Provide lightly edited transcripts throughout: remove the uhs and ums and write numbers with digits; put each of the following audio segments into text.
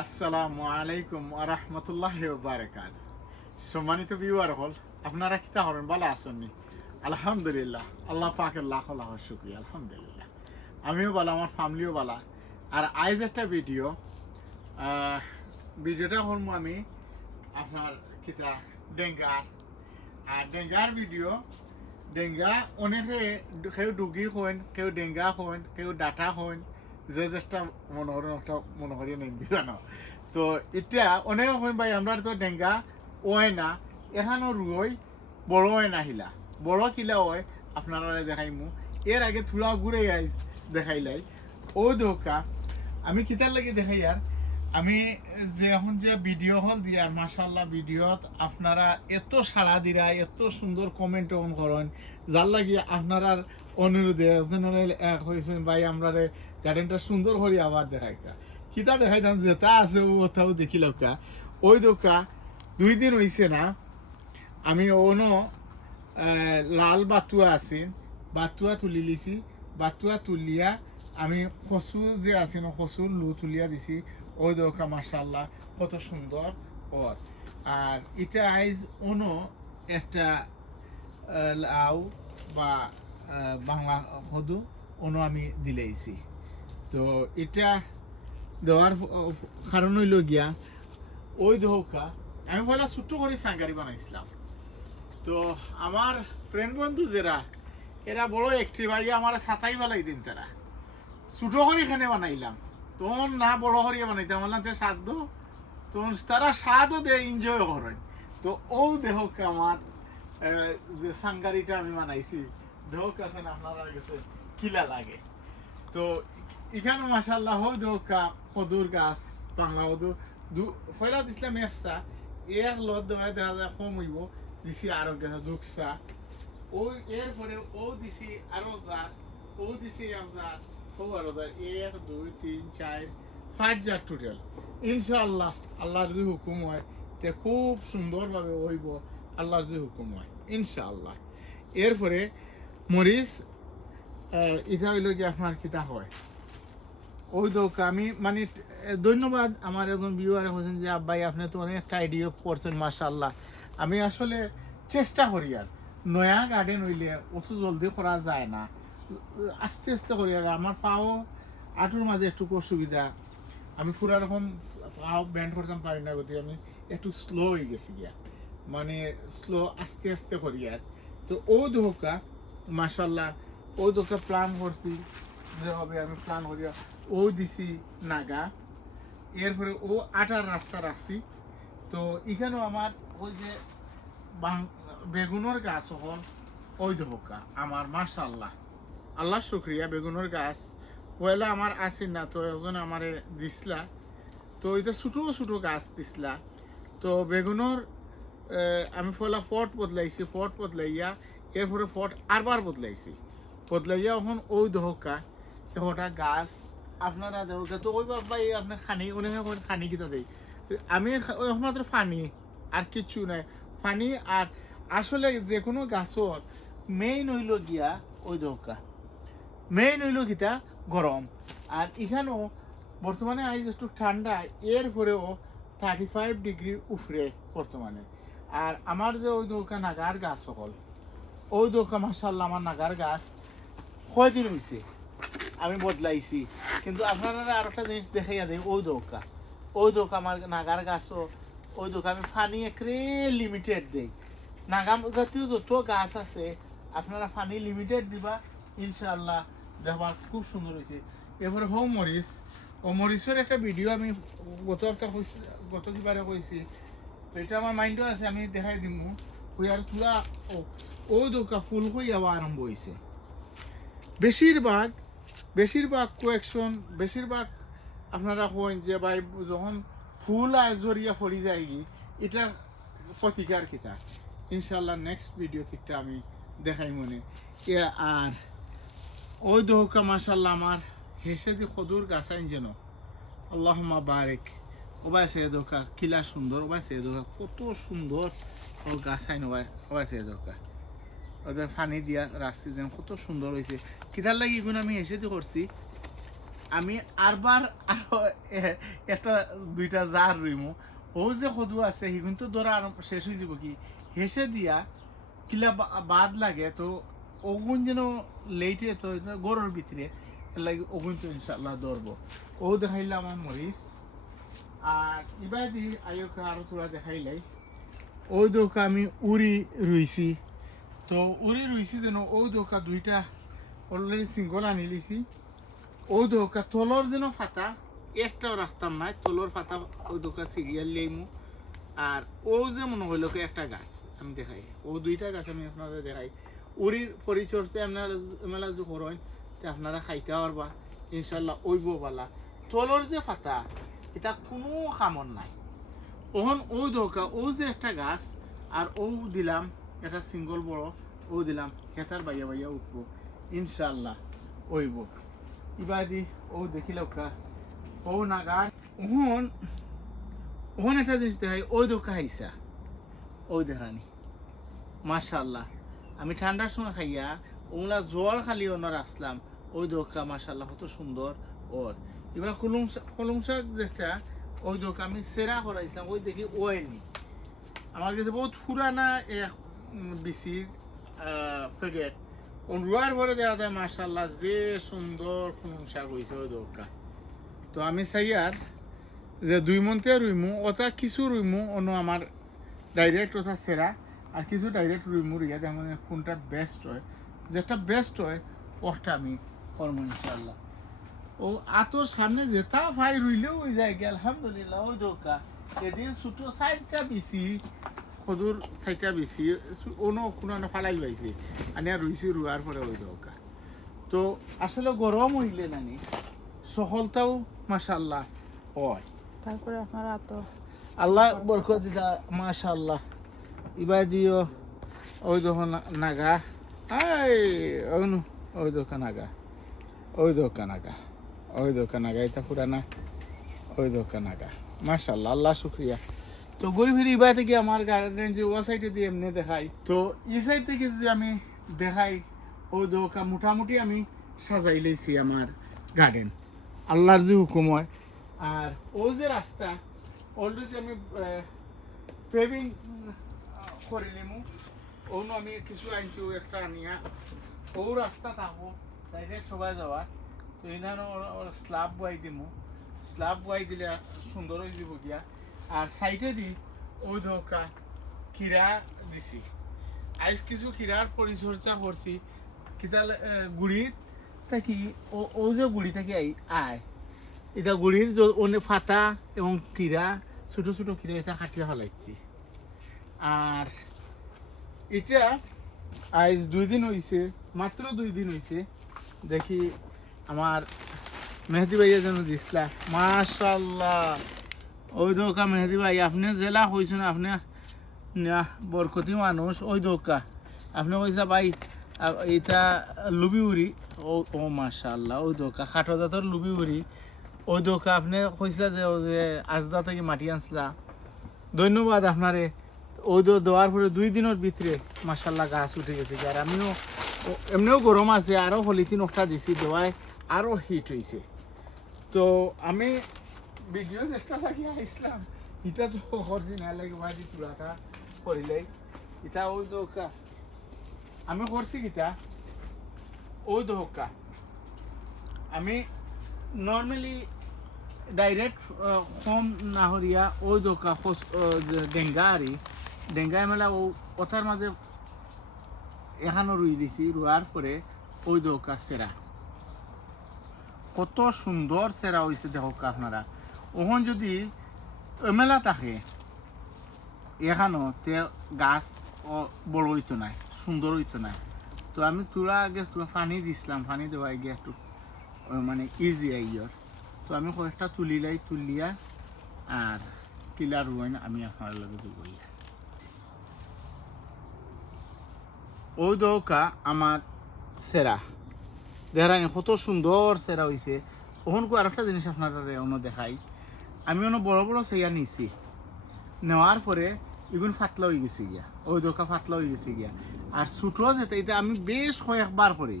আসসালামু আলাইকুম ওয়া রাহমাতুল্লাহি ওয়া বারাকাতুহু। সম্মানিত ভিউয়ার হল, আপনারা কিতা হরেন ভালো আছেননি? আলহামদুলিল্লাহ, আল্লাহ পাকের লাখ লাখ শুকরিয়া। আলহামদুলিল্লাহ, আমিও ভালো, আমার ফ্যামিলিও ভালো। আর আজ একটা ভিডিওটা করবো আমি আপনার কিতা ডেঙ্গার। আর ডেঙ্গার ভিডিও, ডেঙ্গা অনেকে কেউ ডুগি হইন, কেউ ডেঙ্গা হইন, কেউ ডাটা হইন, যে যেটা মনে করি নেই জানো। তো এটা অনেক হইন ভাই, আমরা তো ডেঙ্গা ওয় না, এখানো রুই বড় হয় না, হিলা বড় কিলা হয় আপনারা দেখাইমু। এর আগে থুলা ঘুরে আইস দেখাইলাই ও ধোকা। আমি কিতার লাগে দেখাই আর আমি যে এখন যে ভিডিও হল দিয়ার মাশাআল্লাহ, ভিডিওত আপনারা এত সাড়া দিরা, এত সুন্দর কমেন্ট অন করেন, যার লাগি আপনার অনুরোধে একজন হয়েছেন ভাই আমরা গার্ডেনটা সুন্দর করে আবার দেখাইকা কিতা দেখাইতাম যেটা আছে ওটাও দেখিলাম। ওই দোকা 2 দিন হয়েছে না, আমি অনো লাল বাতুয়া আছেন, বাতুয়া তুলি লিছি। বাতুয়া তুলিয়া আমি কচু যে আছে না, কচুর লু তুলিয়া দিছি। ওই দোকা মাশাআল্লাহ কত সুন্দর ওর। আর এটা আইজ অন্য একটা লাউ বা বাংলা হদু অন্য আমি দিলেইছি। তো এটা দেওয়ার কারণ হইল গিয়া ওই দোকা আমি বলা ছোট্ট করে সাঙ্গারি বানাইছিলাম। তো আমার ফ্রেন্ড বন্ধু যারা এরা বড় একটি ভাই আমার ছাতাই বালাই দিন, তারা ছোট করে এখানে বানাইলাম। তখন না বড় করিয়া বানাইতাম, বললাম স্বাদ দো, তখন তারা স্বাদও দেয়, এনজয়ও করেন। তো ও দেহক আমার যে সাঙ্গারিটা আমি বানাইছি, দেহক আছেন আপনারা গেছে কিলা লাগে। তো এখানে মাসাল্লাহ দেহকা কদুর গাছ, বাংলা কদু ফয়লা দিছিলাম একটা, এক লত দেওয়া দেখা যায় কম হইব, দিছি আরো গেছে দুঃখসা। ওই এরপরে ও দিছি আরো জার, ও দিছি 1,000, ও আরো জার, 1 2 3 4 5 জার টোটাল। ইনশাআল্লাহ আল্লাহর যে হুকুম হয় তে খুব সুন্দরভাবে হইব, আল্লাহর যে হুকুম হয় ইনশাআল্লাহ। এরপরে মরিচ, এটা হইল কি আপনার কিতা হয় ওই দোকা আমি মানে ধন্যবাদ আমার একজন ভিউয়ার হয়েছেন যে আব্বাই আপনি তো অনেক আইডিয়া করছেন মাশাআল্লাহ। আমি আসলে চেষ্টা করি আর নয়া গার্ডেন হইলে অত জলদি করা যায় না, আস্তে আস্তে করি। আর আমার পাও আঁটুর মাঝে একটু অসুবিধা, আমি পুরা রকম পাও ব্যান্ড করতাম পারি না, গতি আমি একটু স্লো হয়ে গেছি গিয়া, মানে স্লো আস্তে আস্তে করি আর। তো ও ধোকা মাশাআল্লাহ, ও ধোকা প্ল্যান করছি যে হবে, আমি প্ল্যান করিয়া ও দিছি নাগা। এরপরে ও আটার রাস্তা রাখছি। তো এখানেও আমার ওই যে বেগুনের গাছ হল ওই দোকা আমার মাশাআল্লাহ, আল্লাহ শুক্রিয়া। বেগুনের গাছ পয়লা আমার আসি না, তো একজন আমারে দিসলা, তো এটা ছোটো ছোটো গাছ দিসলা। তো বেগুনের আমি পয়লা ফট বদলাইছি, ফট বদলাইয়া এরপরে ফট আরবার বদলাইছি, বদলাইয়া এখন ওই দোকা একটা গাছ আপনারা দেওয়া। তো ওই বাবাই আপনার খানি অনেক খানি কিতা দেয়, আমি মাত্র ফানি আর কিচ্ছু নাই, ফানি। আর আসলে যে কোনো গাছর মেইন হইল গিয়া ওই দোকা, মেইন হইল গিতা গরম। আর এখানেও বর্তমানে আইজ একটু ঠান্ডা, এরপরেও 35 ডিগ্রির উপরে বর্তমানে। আর আমার যে ওই দোকা নাগার গাছ সকল, ওই দোকা মাশাআল্লাহ আমার নাগার গাছ কয়দিন হয়েছে আমি বদলাইছি। কিন্তু আপনারা আর একটা জিনিস দেখাইয়া দেয়, ওই দোকা আমার নাগার গাছও ওই দোকা আমি ফানি একরে লিমিটেড দেই। নাগাম জাতীয় যত গাছ আছে আপনারা ফানি লিমিটেড দিবা, ইনশাআল্লাহ দেখবার খুব সুন্দর হয়েছে। এরপরে হোম মরিচ, ও মরিচের একটা ভিডিও আমি গত কিবারে কইছি, তো এটা আমার মাইন্ডও আছে, আমি দেখাই দিম। ওই আর তুলা ওই দোকা ফুল হইয়া আরম্ভ হয়েছে। বেশিরভাগ কোয়েকশন, বেশিরভাগ আপনারা কইন যে ভাই যখন ফুল জড়িয়া পড়ি যায় এটার প্রতিকার কিতা। ইনশাল্লাহ নেক্সট ভিডিও থেকে আমি দেখাই মনে। আর ওই দোকা মাশাল্লাহ আমার হেসে দি কদুর গাছাইন যেন আল্লাহুম্মা বারিক। ওবাই সে দোকা কিলা সুন্দর, ওবাই সে দোকা কত সুন্দর ও গাছাইন, ওবাই সে দোকা ওদের পানি দিয়া রাখছি যেন কত সুন্দর হয়েছে। কিতার লাগি এগুলো আমি এসে করছি, আমি আরবার আরো একটা দুইটা জার রইমু ও যে সদু আছে সি কিন্তু ধরা আর শেষ হয়ে যাব কি হেসে দিয়া কিলা বাদ লাগে তো ওগুন যেন লেটে তো গরুর ভিতরে লাগে ওগুন তো ইনশাল্লাহ ধরবো ও দেখাইলাম আমার মরিচ আর ইবাদি আয়োকে আরো তোরা দেখাইলাই ওই দোকা আমি উড়ি রুইছি তো উড়ি রুইছি যেন ওই দোকা দুইটা অলরেডি সিঙ্গল আনি লিছি ওই দোকা তলর যেন ফাতা একটাও রাখতাম না তলর ফাতা ওই দোকা সিরিয়াল লেইমু আর ও যে মনে হইল একটা গাছ আমি দেখাই ও দুইটা গাছ আমি আপনারা দেখাই উড়ির পরিচর্যা আপনারা মেলা যে করেন তে আপনারা খাইতে পারবা ইনশাল্লাহ ওইব বালা তলর যে ফাতা এটা কোনো কামন নাই ওহন ও দোকা ও যে একটা গাছ আর ও দিলাম একটা সিঙ্গল বড় ও দিলাম খেতার বাইয়া বাইয়া উঠবো ইনশাল্লাহ ওইব ইবাদি ও দেখিল ও নাগার ওহন ওহন একটা জিনিস দেখাই ওই দোকা খাইছা ওই দেখানি মাশাল্লাহ আমি ঠান্ডার সময় খাইয়া ওগুলা জল খালি ওনার আসলাম ওই দোকা মাশাল্লাহ কত সুন্দর ওর এবার কলম শাক যেটা ওই দোকা আমি সেরা করাইছিলাম ওই দেখি ওয়েনি আমার কাছে বহুত পুরানা বিসির প্যাকেট রুয়ার ভরে দেওয়া যায় মাশাল্লাহ যে সুন্দর কলম শাক হয়েছে ওই দোকা তো আমি চাই আর যে 2 মন্থে রুইমু ওটা কিছু রুইমু অন্য আমার ডাইরেক্ট ওটা সেরা আর কিছু ডাইরেক্ট রুইমু রিয়া যেমন কোনটা বেস্ট হয় যেটা বেস্ট হয় ওটা আমি করবো ইনশাল্লাহ ও আতর সামনে যেটা ভাই রইলেও ওই জায়গায় আলহামদুলিল্লাহ ওই দোকা এদিন ছোটো সাইডটা বেশি সদুর সাইডটা বেশি কোনো কোনো ফালাই পাইছে আমি আর রুইছি রুয়ার পরে ওই দোকা তো আসলে গরম হইলে নানি সফলতাও মাশাল্লাহ হয় তারপরে আপনারা তো আল্লাহ বরকত দিদা মাশাল্লাহ ইবাই দিও ওই দোকান নাগা ওই দোকান নাগা ওই দোকান নাগা ওই দোকান নাগা এটা পুরানা ওই দোকান নাগা মাশাল্লাহ আল্লাহ শুক্রিয়া তো ঘুরি ফিরি ইবাই থেকে আমার গার্ডেন যে ও সাইডে দিয়ে এমনি দেখাই তো এই সাইড থেকে যদি আমি দেখাই ওই দোকান মোটামুটি আমি সাজাই লেছি আমার গার্ডেন আল্লাহর যে হুকুম হয় আর ও যে রাস্তা অলরেডি আমি পেভিং করিলিমু ওনো আমি কিছু আনছি ও একটা আনিয়া ও রাস্তা থাকবো ডাইরেক্ট সবাই যাওয়ার তো এনারও স্ল্যাব বয়াই দিমু স্ল্যাব বয়াই দিলে সুন্দর হয়ে যাব গিয়া আর সাইডে দি ওই ধোকা খিরা দিছি আজ কিছু খিরার পরিচর্যা করছি কিতাল গুড়ির থাকি ও যে গুড়ি থাকি আয় এটা গুড়ির অনেক ফাতা এবং কিরা ছোটো ছোটো কিরা এটা কাটিয়ে ফেলাইছি আর এটা আজ 2 দিন হয়েছে মাত্র 2 দিন হয়েছে দেখি আমার মেহেদি ভাইয়া যেন দিসলা মাশাল্লাহ ওই দোকা মেহেদি ভাই আপনি জেলা হয়েছেন আপনি বরকতি মানুষ ওই দোকা আপনি কইসা ভাই এটা লুবি উড়ি ও মাশাল্লাহ ওই দোকা খাটো জাতর লুবি উড়ি ওই দোকা আপনি কইসলা যে আজদা থেকে মাটি আনছিলা ধন্যবাদ আপনারে ওই দেওয়ার পরে 2 দিনের ভিতরে মাশাল্লাহ গাছ উঠে গেছে আর আমিও এমনিও গরম আছে আরও হলিতি নকটা দিছি দেওয়ায় আরও হিট হয়েছে তো আমি ভিডিও চেষ্টা লাগিয়ে আসলাম এটা তো করছি না লাগে বাজি পুরাটা করিলাই এটা ওই দোকা আমি করছি কিটা ওই দোকা আমি নর্মালি ডাইরেক্ট কম না হরিয়া ওই দোকা ডেঙ্গারি ডেঙ্গায় মেলা ও ওথার মাঝে এখানো রুই দিছি রুয়ার পরে ওই দোকা সেরা কত সুন্দর সেরা হয়েছে দেখো আপনারা ওখান যদি মেলা থাকে এখানো তে গাছ বড় হইতো না সুন্দর হইতো না তো আমি তোরা আগে পানি দিছিলাম পানি দেওয়া গিয়ে একটু মানে ইজি আইয়র তো আমি কয়েকটা তুলিয়া আর কিলা রুইন আমি আপনার লগে দুবইয়া ওই দোকা আমার সেরা দেখানি কত সুন্দর সেরা হয়েছে ওখান আর একটা জিনিস আপনারা অন্য দেখাই আমি অন্য বড় বড় সেয়া নিছি নেওয়ার পরে এগুন ফাতলা হয়ে গেছে গিয়া ওই দোকা ফাতলা হয়ে গেছে গিয়া আর ছুটো যেতে এটা আমি বেশ কয়েকবার করি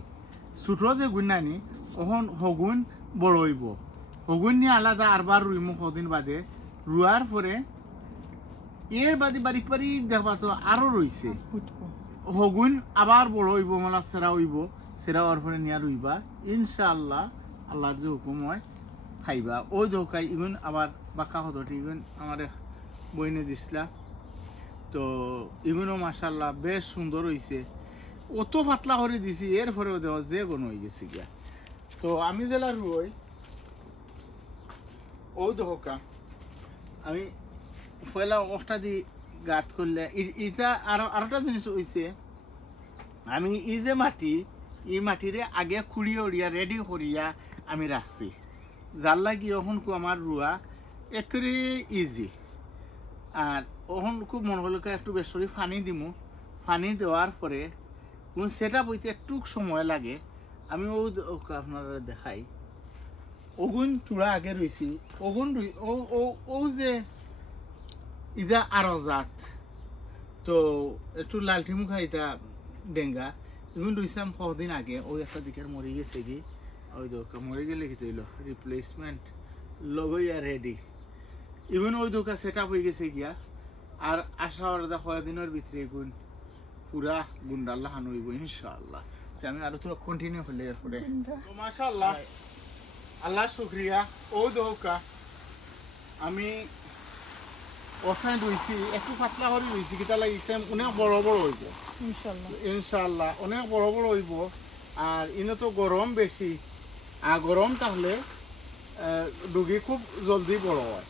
ছুটো যে গুণ নানি ওখান হগুন বড় হইব হগুন নিয়ে আলাদা আরবার রুইম কদিন বাদে রুয়ার পরে এর বাদে বাড়ি পারি দেখবা তো আরো রইছে হগুন আবার বড় হইব মালা সেরা হইব সেরা হওয়ার পরে নিয়ে রুইবা ইনশাআল্লাহ আল্লাহর যে হুকুম হয় খাইবা ওই দৌকাই ইগুন আবার বাঁকা হতটি ইগুন আমার বইনে দিছিলা তো ইগুনও মাশাআল্লাহ বেশ সুন্দর হইছে অত পাতলা করে দিছি এর পরেও দেওয়া যে কোনো হয়ে গেছে গিয়া তো আমি জেলা রুই ও দোকা আমি পয়লা একটা দি গাত করলে এটা আরোটা জিনিস হইছে আমি এই যে মাটি এই মাটিরে আগে খুঁড়িয়ে উড়িয়া রেডি করিয়া আমি রাখছি যার লাগি এখন আমার রুয়া একেবারে ইজি আর ওখন খুব মনে হলো একটু বেসরি পানি দিমু পানি দেওয়ার পরে কোন সেটা বইতে একটু সময় লাগে আমি ও আপনারা দেখাই ওগুন তুলা আগে রয়েছি ওগুন ও যে ইজা আরো জাত তো একটু লালটি মুখা এটা ডেঙ্গা এগুন রইছিলাম কদিন আগে ওই একটা দিকের মরে গেছে কি ওই দোকা মরে গেলে কি তৈল রিপ্লেসমেন্ট লগইয়া রেডি ইভেন ওই দোকা সেট আপ হয়ে গেছে গিয়া আর আশা করা কয়েকদিনের ভিতরে এগুন পুরা গুন্ডাল্লাহ হান হইব ইনশাআল্লাহ তো আমি আরো তোরা কন্টিনিউ হলে এরপরে মাশাআল্লাহ আল্লাহ শুকরিয়া ও দোকা আমি ওসাই রইছি একটু পাতলা করে রইছি কিতা লাগিছে অনেক বড় বড় হইব ইনশাআল্লাহ অনেক বড় বড় হইব আর ইনে তো গরম বেশি আর গরম তাহলে ডুগি খুব জলদি বড় হয়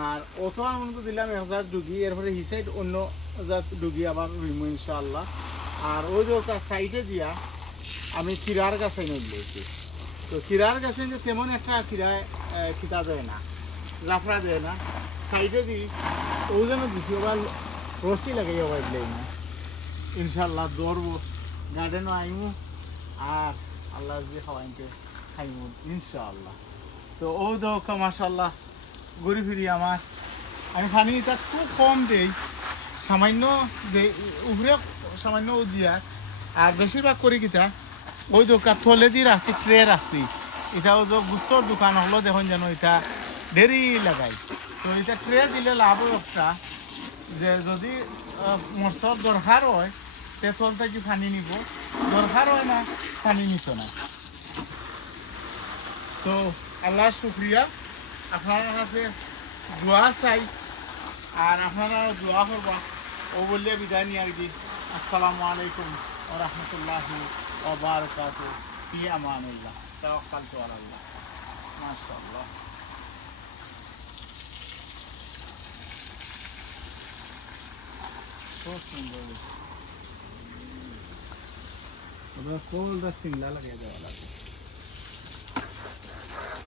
আর অত আনন্দ দিলাম 1000 ডুগি এরপরে হি সাইড অন্য জাত ডুগি আবার রইম ইনশাআল্লাহ আর ওই যে সাইডে দিয়া আমি কিরার গাছে নিয়েছি তো কিরার গাছে তেমন একটা কিরায় খিতা দেয় না জাফরা দেয় না সাইডে দি ও যেন দিছি ওবার রসি লাগে ওবার না ইনশাআল্লাহ দৌড়বো গার্ডেনও আইমু আর আল্লাহ যে খাওয়াইতে খাইমু ইনশাআল্লাহ তো ও দৌকা মাশাআল্লাহ ঘুরি ফিরি আমার আমি পানি এটা খুব কম দেই সামান্য যে উপরে সামান্য দিয়া আর বেশিরভাগ করি কিতা ওই দোকান থলে দিয়ে রাখছি ট্রে রাখছি এটা ও গুস্তর দোকান হলো দেখুন যেন এটা দেরি লাগাই তো এটা ট্রে দিলে লাভ একটা যে যদি মশলার দরকার হয় তেতল থেকে পানি নিব দরকার হয় না পানি নিত না তো আল্লাহ শুক্রিয়া আপনার কাছে দোয়া চাই আর আপনারা দোয়া করবা ও বললে বিদায় নিয়ে আর কি আসসালামু আলাইকুম ওয়া রাহমাতুল্লাহি ওয়া বারাকাতুহু ফি আমানিল্লাহ তাওয়াক্কালতু আলাল্লাহ মাশাআল্লাহ খুব সুন্দর ওটা কোলটা সিংলা লাগিয়ে দেওয়া লাগে